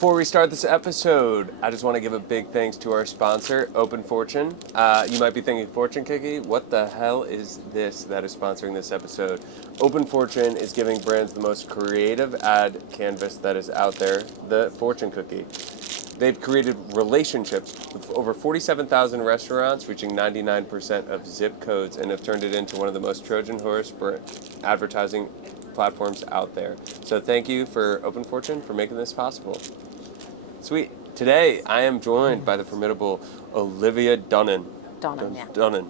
Before we start this episode, I just want to give a big thanks to our sponsor, Open Fortune. You might be thinking, Fortune Cookie, what the hell is this that is sponsoring this episode? Open Fortune is giving brands the most creative ad canvas that is out there, the Fortune Cookie. They've created relationships with over 47,000 restaurants, reaching 99% of zip codes, and have turned it into one of the most Trojan horse advertising platforms out there. So thank you for Open Fortune for making this possible. Sweet. Today I am joined by the formidable Olivia Donnan. Donnan.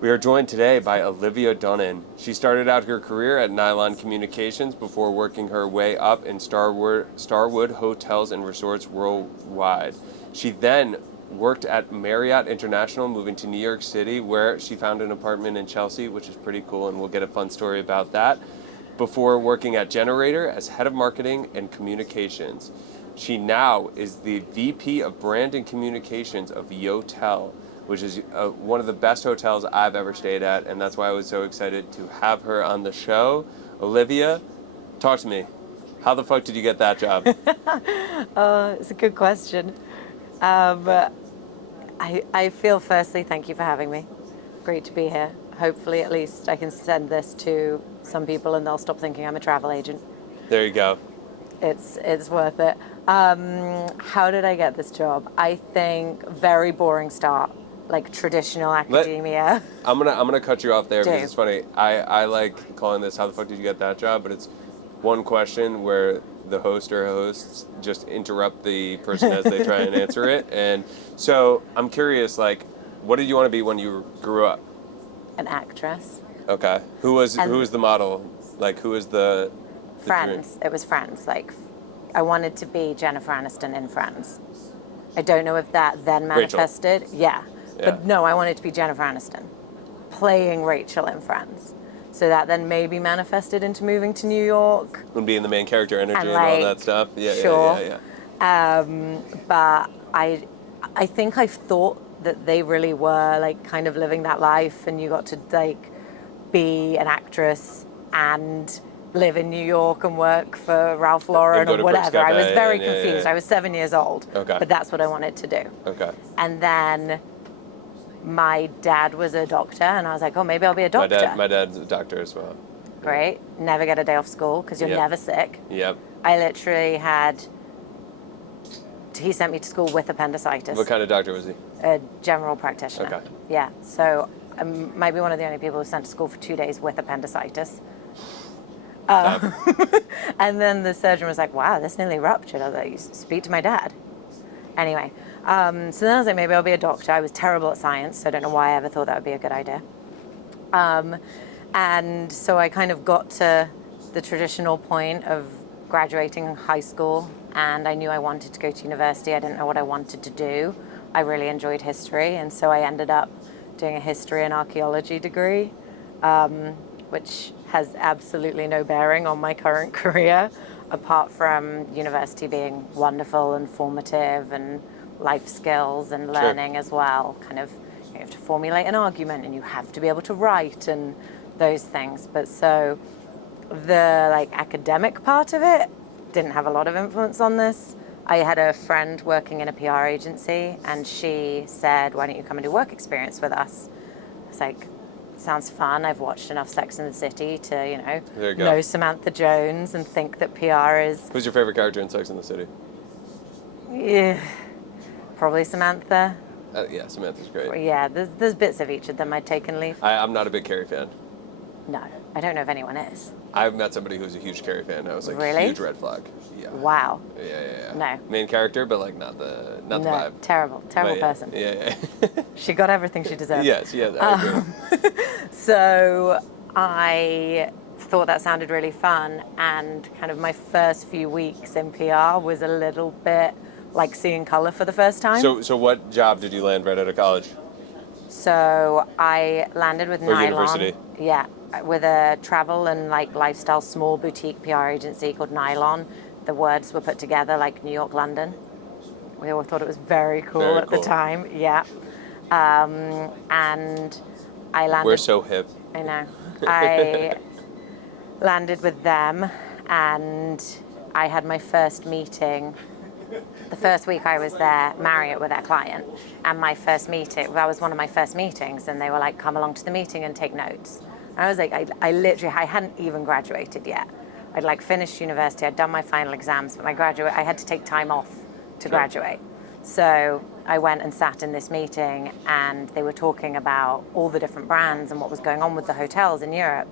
We are joined today by Olivia Donnan. She started out her career at Nylon Communications before working her way up in Starwood hotels and resorts worldwide. She then worked at Marriott International, moving to New York City, where she found an apartment in Chelsea, which is pretty cool, and we'll get a fun story about that, before working at Generator as head of marketing and communications. She now is the VP of Brand and Communications of YOTEL, which is one of the best hotels I've ever stayed at, and that's why I was so excited to have her on the show. Olivia, talk to me. How the fuck did you get that job? It's a good question. I feel, firstly, thank you for having me. Great to be here. Hopefully, at least, I can send this to some people and they'll stop thinking I'm a travel agent. There you go. It's worth it. How did I get this job? I think very boring start, like traditional academia. I'm gonna cut you off there because it's funny. I like calling this "How the fuck did you get that job?" But it's one question where the host or hosts just interrupt the person as they try and answer it. And so I'm curious, like, what did you want to be when you grew up? An actress. Okay. Who was the model? Like, who was the Friends. dream? It was Friends. Like, I wanted to be Jennifer Aniston in Friends. I don't know if that then manifested. Rachel. Yeah. But no, I wanted to be Jennifer Aniston, playing Rachel in Friends. So that then maybe manifested into moving to New York. And being the main character energy and like, all that stuff. Yeah, sure. yeah. But I think I thought that they really were like kind of living that life, and you got to like be an actress and live in New York and work for Ralph Lauren or whatever. I was very confused. Yeah. I was 7 years old, okay. But that's what I wanted to do. Okay. And then my dad was a doctor, and I was like, oh, maybe I'll be a doctor. My dad's a doctor as well. Great. Never get a day off school because you're never sick. Yep. I literally he sent me to school with appendicitis. What kind of doctor was he? A general practitioner. Okay. Yeah. So I might be one of the only people who sent to school for 2 days with appendicitis. And then the surgeon was like, wow, this nearly ruptured. I was like, speak to my dad. Anyway, so then I was like, maybe I'll be a doctor. I was terrible at science, so I don't know why I ever thought that would be a good idea. And so I kind of got to the traditional point of graduating high school, and I knew I wanted to go to university. I didn't know what I wanted to do. I really enjoyed history, and so I ended up doing a history and archaeology degree, which has absolutely no bearing on my current career, apart from university being wonderful and formative and life skills and learning as well. Kind of, you have to formulate an argument and you have to be able to write and those things. But so the like academic part of it didn't have a lot of influence on this. I had a friend working in a PR agency, and she said, why don't you come and do work experience with us? I was like, sounds fun. I've watched enough Sex and the City to, know Samantha Jones and think that PR is... Who's your favorite character in Sex and the City? Yeah, probably Samantha. Yeah, Samantha's great. Yeah, there's bits of each of them I'd take and leave. I'm not a big Carrie fan. No, I don't know if anyone is. I've met somebody who's a huge Carrie fan, and I was like, really? Huge red flag. Yeah. Wow. Yeah. No. Main character, but like not the vibe. Terrible person. Yeah. She got everything she deserved. Yes, I agree. So I thought that sounded really fun, and kind of my first few weeks in PR was a little bit like seeing color for the first time. So what job did you land right out of college? So I landed with Nylon. University? Yeah, with a travel and like lifestyle small boutique PR agency called Nylon. The words were put together like New York, London. We all thought it was very cool at the time. Yeah. And I landed... We're so hip. I know. I landed with them, and I had my first meeting the first week I was there, Marriott were their client, and my first meeting, that was one of my first meetings, and they were like, come along to the meeting and take notes. And I was like, I literally, I hadn't even graduated yet. I'd like finished university, I'd done my final exams, but I had to take time off to graduate. So I went and sat in this meeting, and they were talking about all the different brands and what was going on with the hotels in Europe.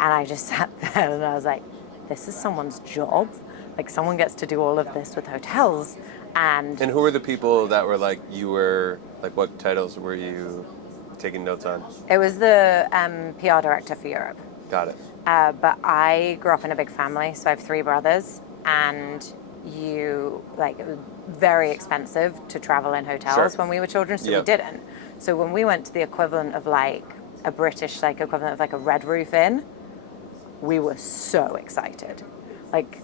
And I just sat there and I was like, this is someone's job. Like, someone gets to do all of this with hotels. And who were the people that were like, what titles were you taking notes on? it was the PR director for Europe. Got it. But I grew up in a big family, so I have 3 brothers, and it was very expensive to travel in hotels when we were children, so we didn't. So when we went to the equivalent of like a British, like equivalent of like a Red Roof Inn, we were so excited. Like,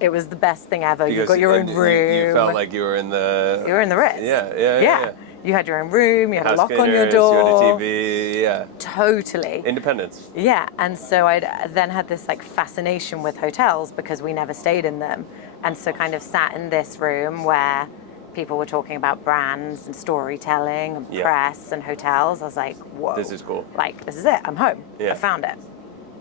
it was the best thing ever. You got your own room. You felt like you were in the Ritz. Yeah. You had your own room, you had House a lock on your cleaners, door. You had a TV, yeah. Totally. Independence. Yeah, and so I then had this like fascination with hotels because we never stayed in them. And so kind of sat in this room where people were talking about brands and storytelling and press and hotels. I was like, whoa. This is cool. Like, this is it. I'm home. Yeah. I found it.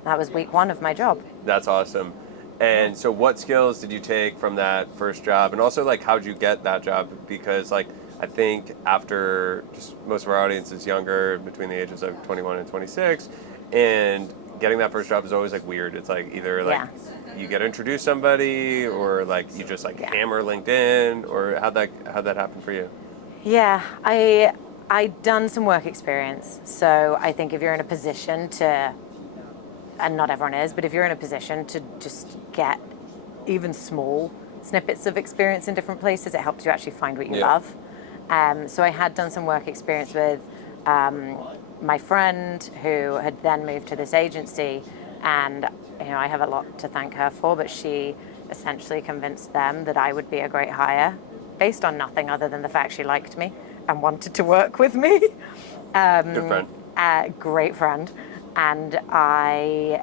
That was week 1 of my job. That's awesome. And so what skills did you take from that first job? And also, like, how'd you get that job? Because, like, I think after just most of our audience is younger, between the ages of 21 and 26, and getting that first job is always, like, weird. It's, like, either, like, you get to introduce somebody, or, like, you just, like, hammer LinkedIn, or how'd that happen for you? Yeah, I'd done some work experience. So I think if you're in a position to, and not everyone is, but if you're in a position to just get even small snippets of experience in different places, it helps you actually find what you love. So I had done some work experience with my friend who had then moved to this agency, and I have a lot to thank her for, but she essentially convinced them that I would be a great hire based on nothing other than the fact she liked me and wanted to work with me. Good friend. Great friend. And I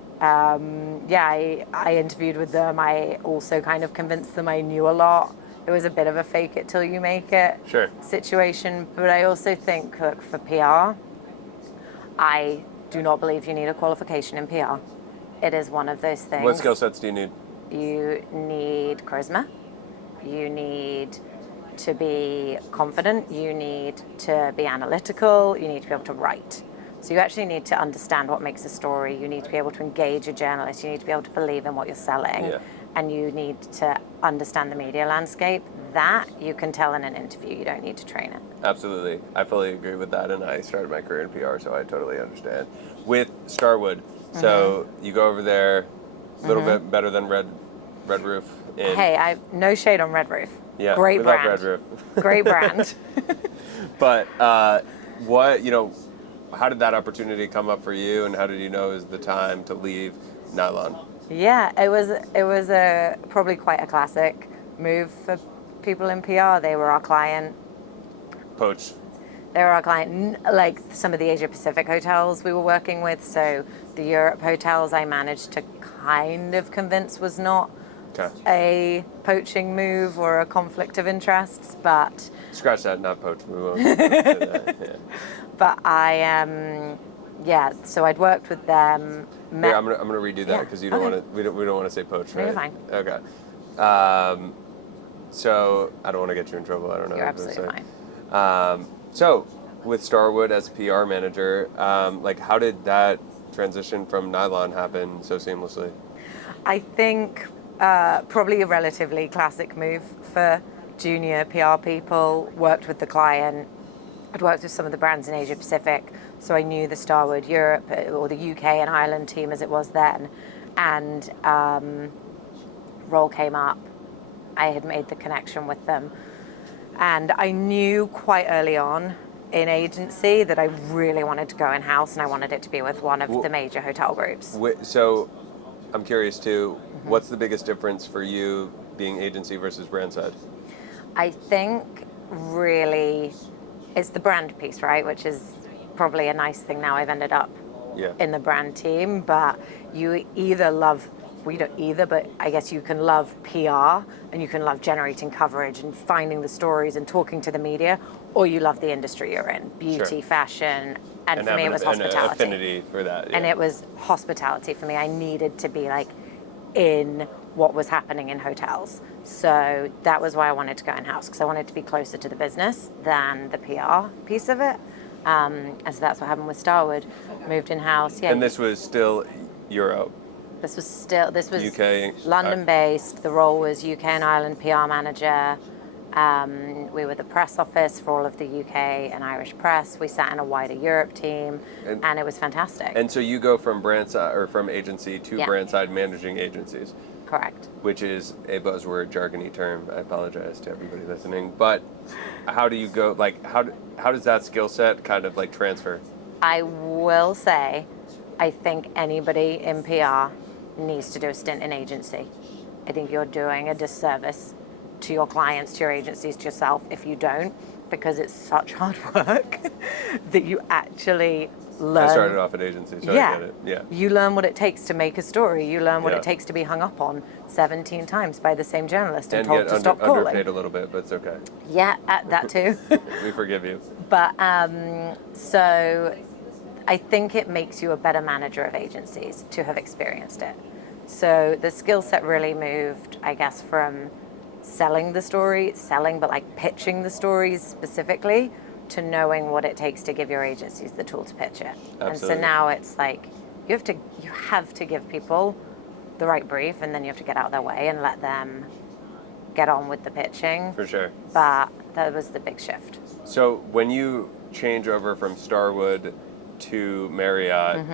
interviewed with them. I also kind of convinced them I knew a lot. It was a bit of a fake it till you make it situation. But I also think, look, for PR, I do not believe you need a qualification in PR. It is one of those things. What skill sets do you need? You need charisma. You need to be confident. You need to be analytical. You need to be able to write. So you actually need to understand what makes a story. You need to be able to engage a journalist. You need to be able to believe in what you're selling. Yeah. And you need to understand the media landscape. That you can tell in an interview. You don't need to train it. Absolutely. I fully agree with that, and I started my career in PR, so I totally understand. With Starwood, so you go over there, a little bit better than Red Roof Inn. Hey, no shade on Red Roof. Yeah, Great we brand. love Red Roof. Great brand. But how did that opportunity come up for you, and how did you know it was the time to leave Nylon? Yeah, it was probably quite a classic move for people in PR. They were our client. Poach. They were our client, like some of the Asia Pacific hotels we were working with. So the Europe hotels I managed to kind of convince was not a poaching move or a conflict of interests, but... Scratch that, not poach. We won't say that. Yeah. But so I'd worked with them. Here, I'm gonna redo that because you don't want to. We don't want to say poach, right? No, you're fine. Okay. So I don't want to get you in trouble. I don't know. You're absolutely fine. So with Starwood as a PR manager, how did that transition from Nylon happen so seamlessly? I think probably a relatively classic move for junior PR people. Worked with the client. I'd worked with some of the brands in Asia Pacific, so I knew the Starwood Europe or the UK and Ireland team as it was then. And role came up. I had made the connection with them. And I knew quite early on in agency that I really wanted to go in-house, and I wanted it to be with one of the major hotel groups. So I'm curious too, what's the biggest difference for you being agency versus brand side? I think really it's the brand piece, right? Which is probably a nice thing now. I've ended up in the brand team, but you either love we don't either, but I guess you can love PR and you can love generating coverage and finding the stories and talking to the media, or you love the industry you're in, beauty, Sure. fashion, and for have me it was an hospitality. affinity for that. Yeah. And it was hospitality for me. I needed to be like in what was happening in hotels. So that was why I wanted to go in-house, because I wanted to be closer to the business than the PR piece of it. And so that's what happened with Starwood. Moved in-house. Yeah. And this was still Europe. This was UK. London-based. The role was UK and Ireland PR manager. We were the press office for all of the UK and Irish press. We sat in a wider Europe team, and it was fantastic. And so you go from brand side or from agency to Yeah. brand side managing agencies, Correct. which is a buzzword, jargony term. I apologize to everybody listening, but how do you go? Like, how does that skill set kind of like transfer? I will say, I think anybody in PR needs to do a stint in agency. I think you're doing a disservice to your clients, to your agencies, to yourself if you don't, because it's such hard work that you actually learn. I started off at agency, so I get it. Yeah. You learn what it takes to make a story. You learn what Yeah. it takes to be hung up on 17 times by the same journalist and And told get to stop calling. underpaid a little bit, but it's okay. Yeah, that too. We forgive you. But so I think it makes you a better manager of agencies to have experienced it. So the skill set really moved, I guess, from selling the story, but like pitching the stories specifically, to knowing what it takes to give your agencies the tool to pitch it. Absolutely. And so now it's like you have to give people the right brief, and then you have to get out of their way and let them get on with the pitching. For sure. But that was the big shift. So when you change over from Starwood to Marriott,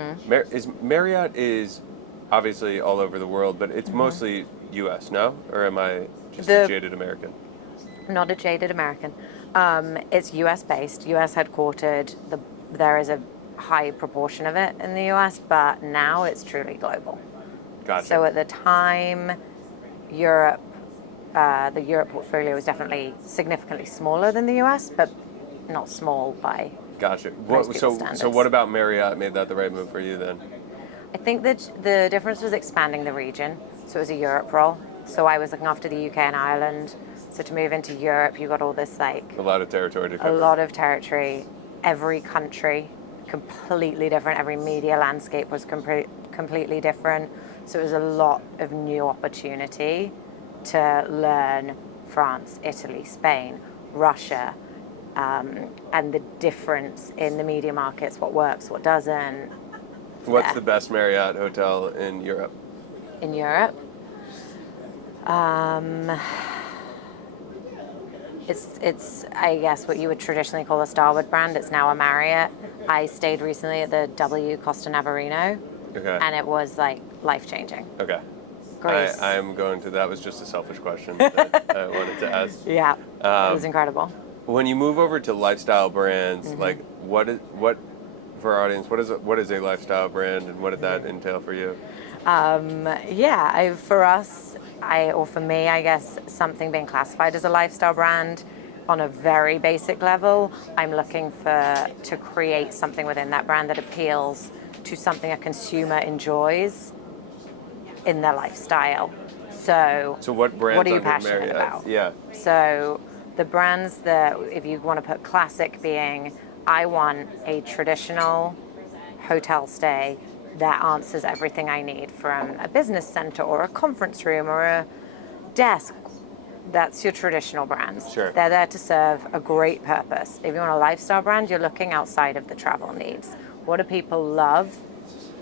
Marriott is obviously all over the world, but it's mostly U.S., no? Or am I just a jaded American? Not a jaded American. It's US based, US headquartered. There is a high proportion of it in the US, but now it's truly global. Gotcha. So at the time, Europe, the Europe portfolio was definitely significantly smaller than the US, but not small by Gotcha. most people's standards. So what about Marriott made that the right move for you then? I think that the difference was expanding the region. So it was a Europe role. So I was looking after the UK and Ireland. So to move into Europe, you got all this like A lot of territory to cover. a lot of territory, every country completely different, every media landscape was completely different. So it was a lot of new opportunity to learn France, Italy, Spain, Russia, and the difference in the media markets, what works, what doesn't. What's the best Marriott hotel in Europe? In Europe? It's I guess what you would traditionally call a Starwood brand. It's now a Marriott. I stayed recently at the W Costa Navarino, Okay. and it was like life-changing. Okay. Greece. I am going to. That was just a selfish question that I wanted to ask. Yeah, it was incredible. When you move over to lifestyle brands, like what for our audience, what is a lifestyle brand, and what did that entail for you? For me, I guess something being classified as a lifestyle brand on a very basic level, I'm looking to create something within that brand that appeals to something a consumer enjoys in their lifestyle. So what brands what are you under passionate Marriott? about? Yeah. So the brands that, if you want to put classic being, I want a traditional hotel stay that answers everything I need, from a business center or a conference room or a desk. That's your traditional brands. Sure. They're there to serve a great purpose. If you want a lifestyle brand, you're looking outside of the travel needs. What do people love?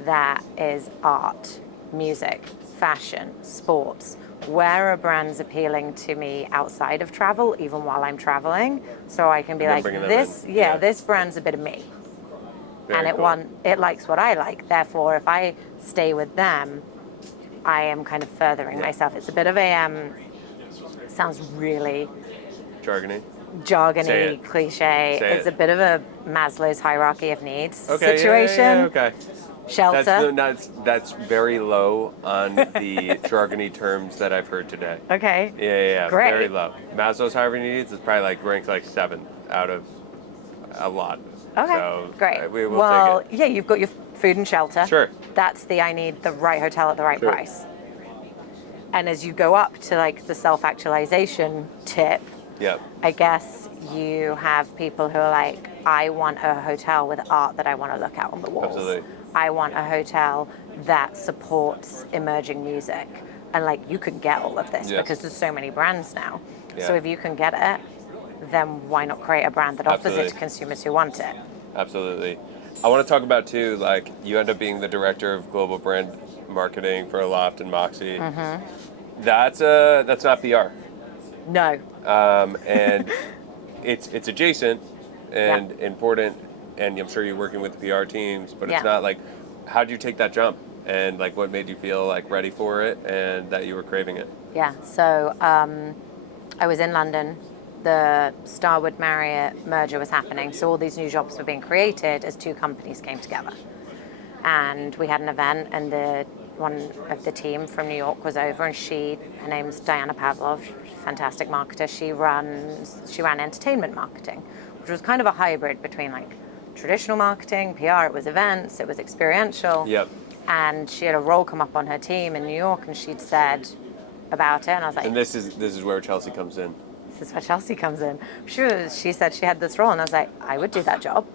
That is art, music, fashion, sports. Where are brands appealing to me outside of travel, even while I'm traveling? So I can be And then like, bringing them this, in. yeah, Yeah. this brand's a bit of me. Very And cool. it likes what I like. Therefore, if I stay with them, I am kind of furthering myself. It's a bit of a, sounds really Jargony. Say jargony, it. cliche. Say It's it. a bit of a Maslow's hierarchy of needs Okay. situation. Yeah, okay. Shelter. That's very low on the jargony terms that I've heard today. Okay. Yeah. Great. Very low. Maslow's hierarchy needs is probably ranked 7th out of a lot. Okay, So great. we will take it. Yeah, you've got your food and shelter. Sure. That's I need the right hotel at the right Sure. price. And as you go up to like the self-actualization tip, Yep. I guess you have people who are like, I want a hotel with art that I want to look at on the walls. Absolutely. I want a hotel that supports emerging music. And like, you can get all of this Yes. because there's so many brands now. Yeah. So if you can get it, then why not create a brand that offers it Absolutely. to consumers who want it? Absolutely. I want to talk about too, like you end up being the director of global brand marketing for Loft and Moxie. Mm-hmm. That's not PR. No. And it's adjacent and important, and I'm sure you're working with the PR teams, but it's not like, how'd you take that jump, and like what made you feel like ready for it and that you were craving it? Yeah, so I was in London. The Starwood Marriott merger was happening, so all these new jobs were being created as two companies came together. And we had an event, and one of the team from New York was over, and her name's Diana Pavlov, fantastic marketer. She ran entertainment marketing, which was kind of a hybrid between like traditional marketing, PR. It was events, it was experiential. Yep. And she had a role come up on her team in New York, and she'd said about it, and I was like, And this is where Chelsea comes in. this is where Chelsea comes in. She said she had this role, and I was like, I would do that job.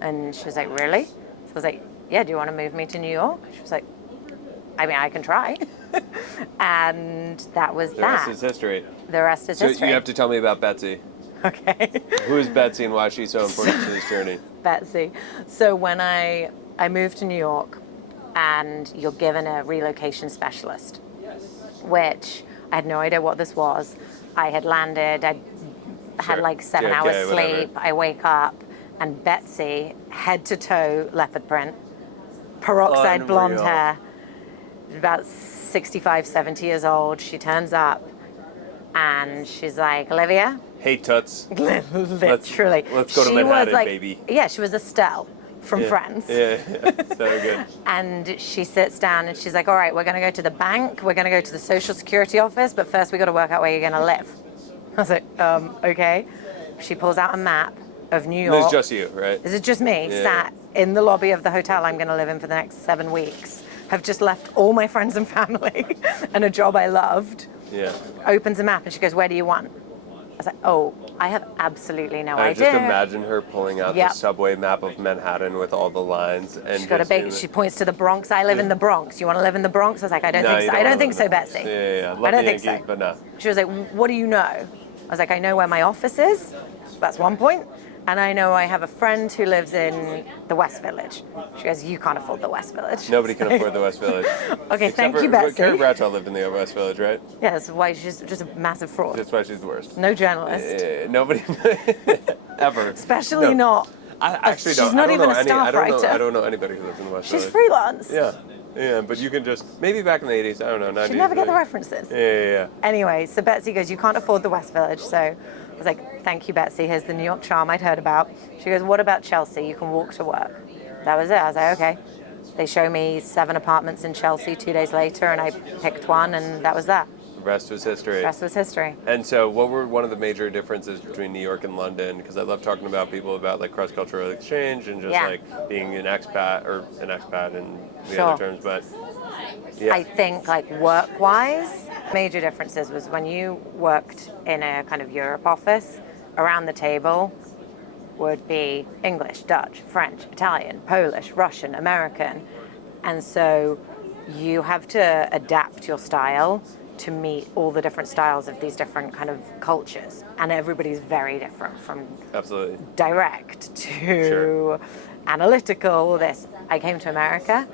And she was like, really? So I was like, yeah, do you want to move me to New York? She was like, I mean, I can try. And that was The rest is history. The rest is history. So you have to tell me about Betsy. Okay. Who is Betsy and why is she so important to this journey? Betsy. So when I moved to New York, and you're given a relocation specialist, which I had no idea what this was. I had landed, I had like 7 JFK, hours sleep, whatever. I wake up, and Betsy, head to toe leopard print, peroxide blonde Unreal. hair, about 65, 70 years old. She turns up and she's like, Olivia? Hey, Toots. Literally. Let's go to She Manhattan, was like, baby. Yeah, she was Estelle from Friends. Yeah, so good. And she sits down and she's like, all right, we're going to go to the bank. We're going to go to the social security office. But first we got to work out where you're going to live. I was like, okay. She pulls out a map of New York. This is just you, right? This is just me, sat in the lobby of the hotel I'm going to live in for the next 7 weeks. Have just left all my friends and family and a job I loved. Yeah. Opens a map and she goes, where do you want? I was like, oh, I have absolutely no I idea. just imagine her pulling out the subway map of Manhattan with all the lines, and She's got a big. She points to the Bronx. I live in the Bronx. You want to live in the Bronx? I was like, I don't think so. I don't think so, Betsy. Yeah. Love I don't the think Yankees, so. but no. She was like, what do you know? I was like, I know where my office is. That's one point. And I know I have a friend who lives in the West Village. She goes, you can't afford the West Village. Nobody can afford the West Village. Okay, Except thank for, you, Betsy. Carrie Bradshaw lived in the West Village, right? Yeah, that's why she's just a massive fraud. That's why she's the worst. No journalist. Nobody ever. Especially not. I actually she's don't. not I don't even know a any. staff writer. I don't know anybody who lives in the West She's Village. freelance. Yeah, but you can just maybe back in the 80s. I don't know. 90s. She'd never get the references. Yeah. Anyway, so Betsy goes, you can't afford the West Village. So I was like, thank you, Betsy. Here's the New York charm I'd heard about. She goes, what about Chelsea? You can walk to work. That was it. I was like, okay. They show me 7 apartments in Chelsea 2 days later, and I picked one, and that was that. The rest was history. The rest was history. And so what were one of the major differences between New York and London? Because I love talking about people about like cross-cultural exchange and just like being an expat and the other terms, but I think like work-wise, major differences was when you worked in a kind of Europe office, around the table would be English, Dutch, French, Italian, Polish, Russian, American. And so you have to adapt your style to meet all the different styles of these different kind of cultures. And everybody's very different, from absolutely direct to analytical, this. I came to America,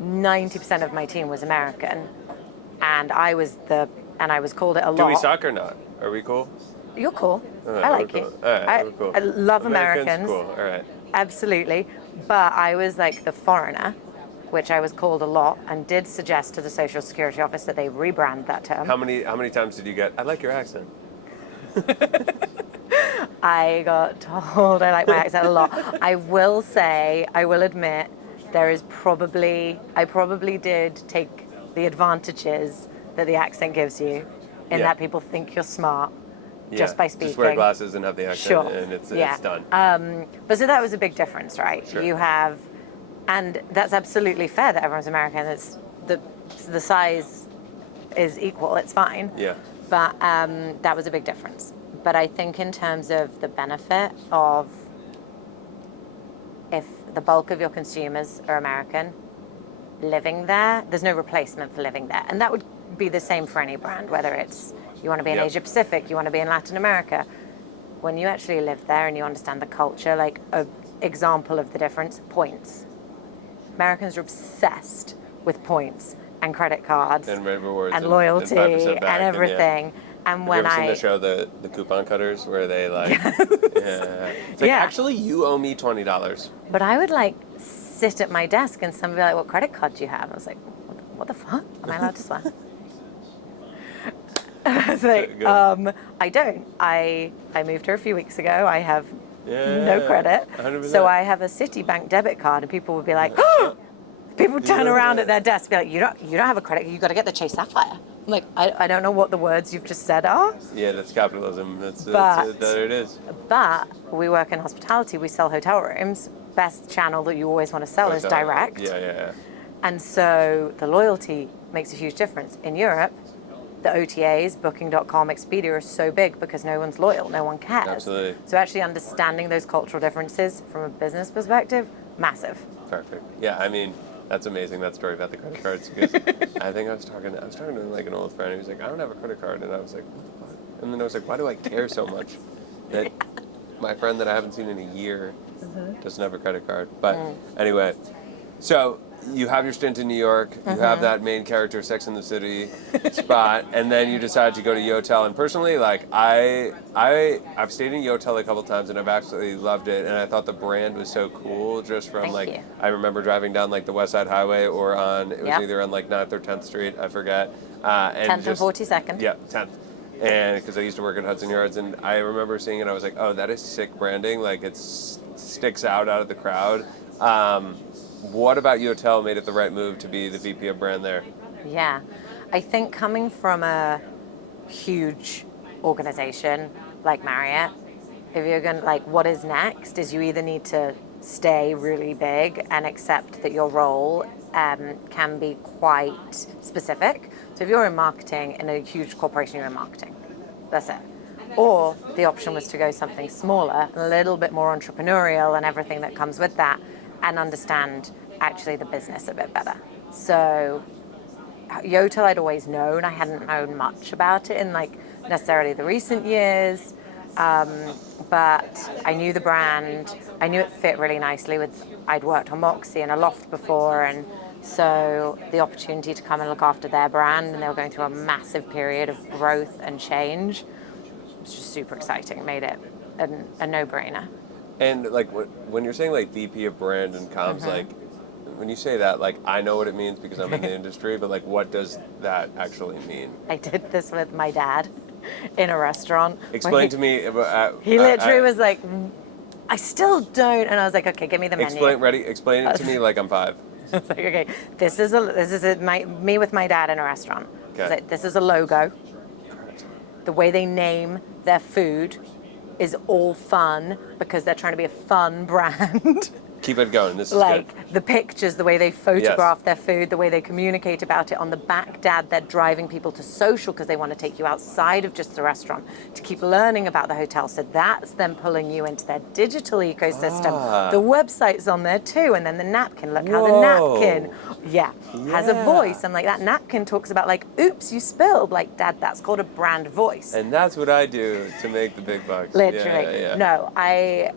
90% of my team was American, and I was called it a lot. Do we suck or not? Are we cool? You're cool. Right, I like cool. you. All right, we're cool. I love Americans. Cool. All right. Absolutely. But I was like the foreigner, which I was called a lot, and did suggest to the Social Security Office that they rebrand that term. How many times did you get, I like your accent? I got told I like my accent a lot. I will admit, I probably did take the advantages that the accent gives you, in that people think you're smart just by speaking. Just wear glasses and have the accent, and it's done. But so that was a big difference, right? Sure. You have, and that's absolutely fair that everyone's American. It's the size is equal. It's fine. Yeah. But that was a big difference. But I think in terms of the benefit of if the bulk of your consumers are American, living there, there's no replacement for living there. And that would be the same for any brand, whether it's you want to be in Yep. Asia Pacific, you want to be in Latin America. When you actually live there and you understand the culture, like an example of the difference, points. Americans are obsessed with points and credit cards And rewards and loyalty 5% back, and everything. And Have when you ever seen I the show, the coupon cutters, where they like, it's like, Yeah. actually, you owe me $20. But I would like sit at my desk and somebody would be like, what credit card do you have? I was like, what the fuck? Am I allowed to swear? I was like, Good. I don't. I moved here a few weeks ago. I have Yeah, no credit. 100%. So I have a Citibank debit card and people would be like, oh! People would turn around at their desk and be like, you don't have a credit, you got to get the Chase Sapphire. I'm like, I don't know what the words you've just said are. Yeah, that's capitalism. That's But- that it is. But we work in hospitality, we sell hotel rooms. Best channel that you always want to sell is direct. Yeah. And so the loyalty makes a huge difference. In Europe, the OTAs, Booking.com, Expedia are so big because no one's loyal, no one cares. Absolutely. So actually understanding those cultural differences from a business perspective, massive. Perfect. Yeah, I mean, that's amazing, that story about the credit cards, because I think I was talking to like an old friend who was like, I don't have a credit card, and I was like, what the fuck? And then I was like, why do I care so much that my friend that I haven't seen in a year doesn't have a credit card? But anyway, so you have your stint in New York, you have that main character Sex and the City spot, and then you decide to go to YOTEL. And personally, like I've stayed in YOTEL a couple times and I've absolutely loved it, and I thought the brand was so cool just from Thank you. I remember driving down like the West Side Highway or on it was Yep. either on like 9th or 10th Street, I forget. And 10th and 42nd. Yeah, 10th. And because I used to work at Hudson Yards, and I remember seeing it, I was like, oh, that is sick branding. Like it sticks out of the crowd. What about YOTEL made it the right move to be the VP of brand there? Yeah. I think coming from a huge organization like Marriott, if you're going to, like, what is next is you either need to stay really big and accept that your role can be quite specific. So if you're in marketing in a huge corporation, you're in marketing. That's it. Or the option was to go something smaller, a little bit more entrepreneurial and everything that comes with that, and understand actually the business a bit better. So YOTEL I'd always known. I hadn't known much about it in like necessarily the recent years, but I knew the brand. I knew it fit really nicely with, I'd worked on Moxie and a Loft before, and so the opportunity to come and look after their brand, and they were going through a massive period of growth and change, was just super exciting. It made it a no-brainer. And like when you're saying like VP of brand and comms, like when you say that, like I know what it means because I'm in the industry, but like what does that actually mean? I did this with my dad in a restaurant. Explain to me. He literally was like, I still don't, and I was like, okay, give me the menu. Explain it to me like I'm 5. I was like, okay, this is me with my dad in a restaurant. Okay. I was like, this is a logo. The way they name their food is all fun because they're trying to be a fun brand. Keep it going. This is Like good. the pictures, the way they photograph their food, the way they communicate about it. On the back, Dad, they're driving people to social because they want to take you outside of just the restaurant to keep learning about the hotel. So that's them pulling you into their digital ecosystem. The website's on there too, and then the napkin. Look how the napkin, has a voice. I'm like, that napkin talks about like, oops, you spilled. Like, Dad, that's called a brand voice. And that's what I do to make the big bucks. Literally. Yeah. No, I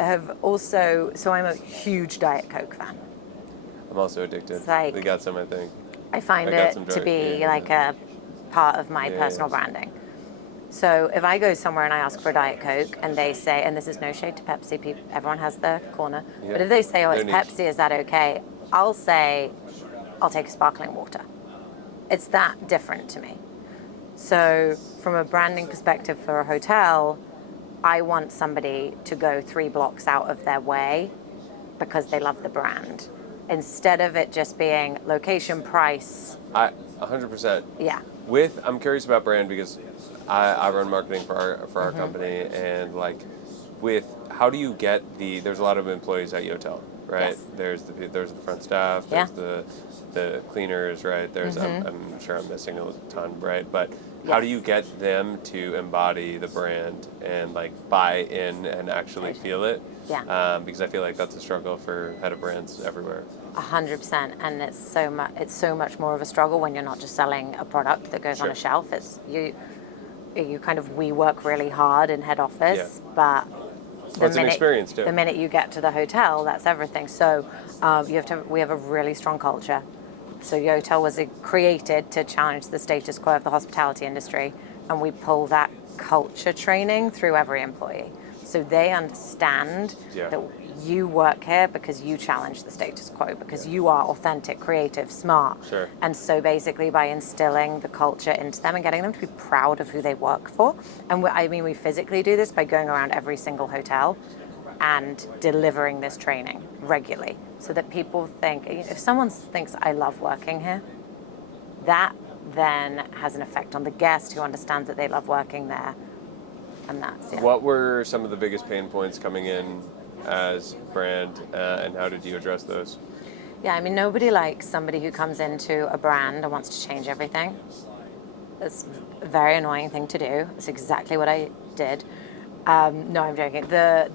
have also, so I'm a huge Diet Coke fan. I'm also addicted. It's like- We got some, I think. I find I got it some to Diet- be yeah, like a part of my Yeah, personal yeah. branding. So if I go somewhere and I ask for a Diet Coke and they say, and this is no shade to Pepsi, everyone has their corner, Yeah. but if they say, oh, it's No niche. Pepsi, is that okay? I'll say, I'll take a sparkling water. It's that different to me. So from a branding perspective for a hotel, I want somebody to go 3 blocks out of their way because they love the brand. Instead of it just being location, price, 100%. yeah. I'm curious about brand because I run marketing for our company, and like with how do you get there's a lot of employees at YOTEL, right? Yes. There's the front staff, Yeah. there's the cleaners, right? There's I'm sure I'm missing a ton, right? But how do Yes. you get them to embody the brand and like buy in and actually feel it? Yeah. Because I feel like that's a struggle for head of brands everywhere. 100%, and it's so much more of a struggle when you're not just selling a product that goes on Sure. a shelf. It's we work really hard in head office, but Well, it's an experience too. the minute you get to the hotel, that's everything. So we have a really strong culture. So YOTEL was created to challenge the status quo of the hospitality industry, and we pull that culture training through every employee. So they understand that you work here because you challenge the status quo, because you are authentic, creative, smart. Sure. And so basically by instilling the culture into them and getting them to be proud of who they work for. And we physically do this by going around every single hotel and delivering this training regularly so that people think, if someone thinks I love working here, that then has an effect on the guest who understands that they love working there. And that's, What were some of the biggest pain points coming in as brand, and how did you address those? Yeah, nobody likes somebody who comes into a brand and wants to change everything. It's a very annoying thing to do. It's exactly what I did. No, I'm joking. The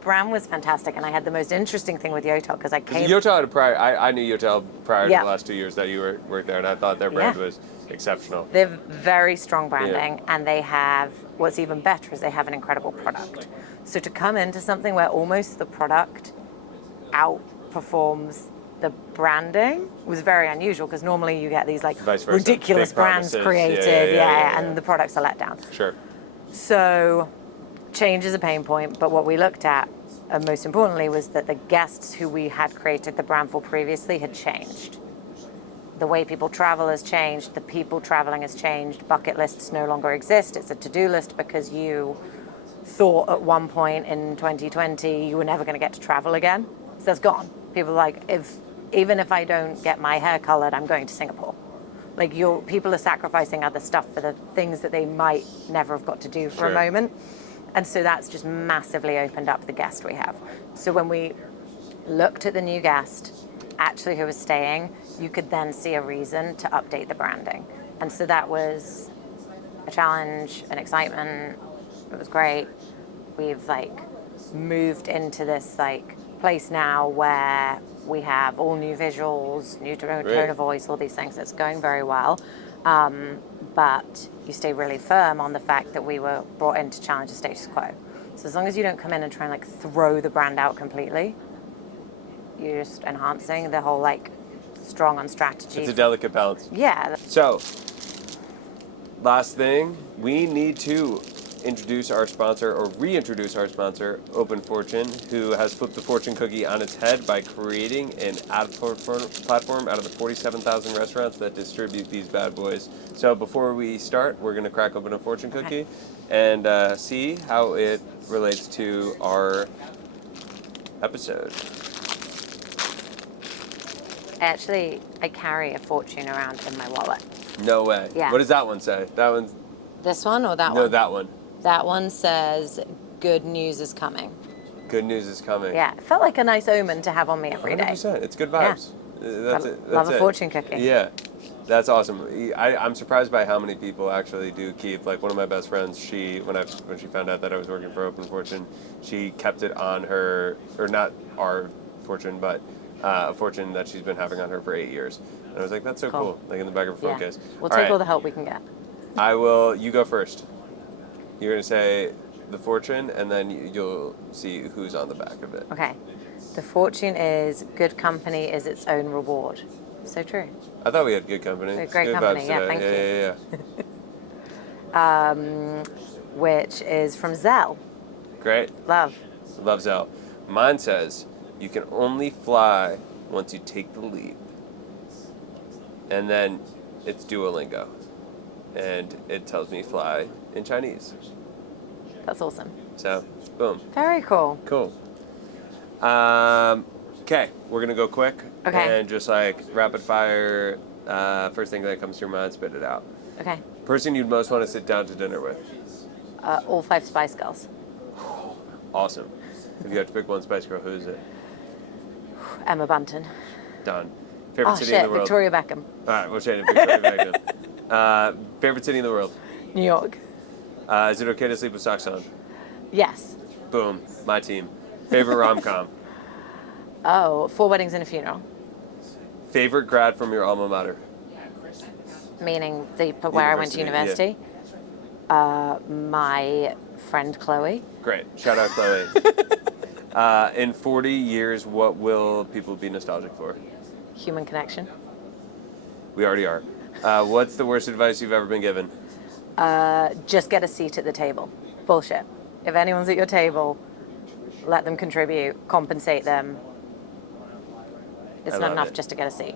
brand was fantastic, and I had the most interesting thing with YOTEL because I came. YOTEL had a prior. I knew YOTEL prior to Yeah. the last 2 years that you worked there, and I thought their brand was exceptional. They have very strong branding, and they have, what's even better is they have an incredible product. So to come into something where almost the product outperforms the branding was very unusual, because normally you get these like Vice versa. ridiculous Big brands promises. created, Yeah. and the products are let down. Sure. So change is a pain point, but what we looked at, most importantly, was that the guests who we had created the brand for previously had changed. The way people travel has changed, the people traveling has changed, bucket lists no longer exist. It's a to-do list because you thought at one point in 2020 you were never going to get to travel again. So that's gone. People are like, even if I don't get my hair colored, I'm going to Singapore. Like, people are sacrificing other stuff for the things that they might never have got to do for a moment. And so that's just massively opened up the guest we have. So when we looked at the new guest, actually who was staying, you could then see a reason to update the branding. And so that was a challenge, an excitement. It was great. We've moved into this place now where we have all new visuals, new tone of voice, all these things. It's going very well. But you stay really firm on the fact that we were brought in to challenge the status quo. So as long as you don't come in and try and throw the brand out completely, you're just enhancing the whole strong on strategy. It's a delicate balance. Yeah. So, last thing, we need to introduce our sponsor, or reintroduce our sponsor, Open Fortune, who has flipped the fortune cookie on its head by creating an ad platform out of the 47,000 restaurants that distribute these bad boys. So before we start, we're going to crack open a fortune cookie and see how it relates to our episode. I carry a fortune around in my wallet. No way. Yeah. What does that one say? That one's... This one or that one? No, that one. That one says, good news is coming. Good news is coming. Yeah, it felt like a nice omen to have on me every day. 100%. It's good vibes. Yeah. That's it. Love a fortune cookie. Yeah. That's awesome. I'm surprised by how many people actually do keep, one of my best friends, when she found out that I was working for Open Fortune, she kept it on her, or not our fortune, but a fortune that she's been having on her for 8 years. And I was like, that's so cool. In the back of her phone case. We'll take all the help we can get. You go first. You're going to say the fortune, and then you'll see who's on the back of it. Okay. The fortune is, good company is its own reward. So true. I thought we had good company. Great good company, vibes yeah, today. thank you. Which is from Zell. Great. Love Zell. Mine says, you can only fly once you take the leap. And then it's Duolingo. And it tells me fly in Chinese. That's awesome. So, boom. Very cool. Cool. Okay, we're gonna go quick. Okay. And just rapid fire, first thing that comes to your mind, spit it out. Okay. Person you'd most want to sit down to dinner with. All 5 Spice Girls. Awesome. If you had to pick one Spice Girl, who is it? Emma Bunton. Done. Favorite Oh city in shit, the world? Victoria Beckham. All right, we'll change it. Victoria Beckham. Favorite city in the world? New York. Is it okay to sleep with socks on? Yes. Boom. My team. Favorite rom-com? Oh, 4 Weddings and a Funeral. Favorite grad from your alma mater? Meaning where I went to University, university. My friend Chloe. Great. Shout out Chloe. In 40 years, what will people be nostalgic for? Human connection. We already are. What's the worst advice you've ever been given? Just get a seat at the table. Bullshit. If anyone's at your table, let them contribute, compensate them. It's I not love enough it. just to get a seat.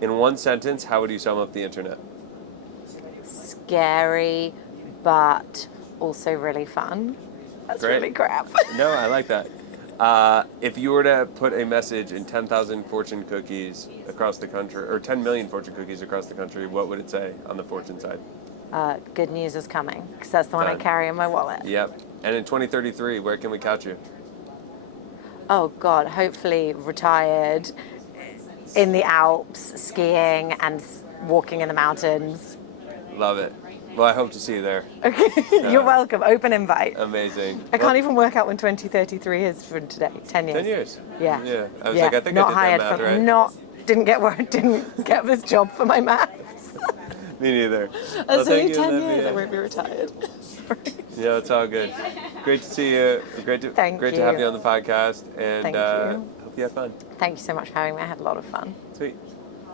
In one sentence, how would you sum up the internet? Scary, but also really fun. That's Great. really crap. No, I like that. If you were to put a message in 10,000 fortune cookies across the country, or 10 million fortune cookies across the country, what would it say on the fortune side? Good news is coming, because that's the one I Done. carry in my wallet. Yep. And in 2033, where can we catch you? Oh God, hopefully retired in the Alps, skiing and walking in the mountains. Love it. Well, I hope to see you there. Okay, you're welcome. Open invite. Amazing. I can't even work out when 2033 is from today. 10 years. 10 years. Yeah. Yeah. I was like, I think not I did hired that math right. Didn't get this job for my maths. Me neither. That's thank only you, 10 years. Olivia. I won't be retired. Sorry. Yeah, it's all good. Great to see you. Great to Thank to have you. you on the podcast. And Thank you. hope you have fun. Thank you so much for having me. I had a lot of fun. Sweet.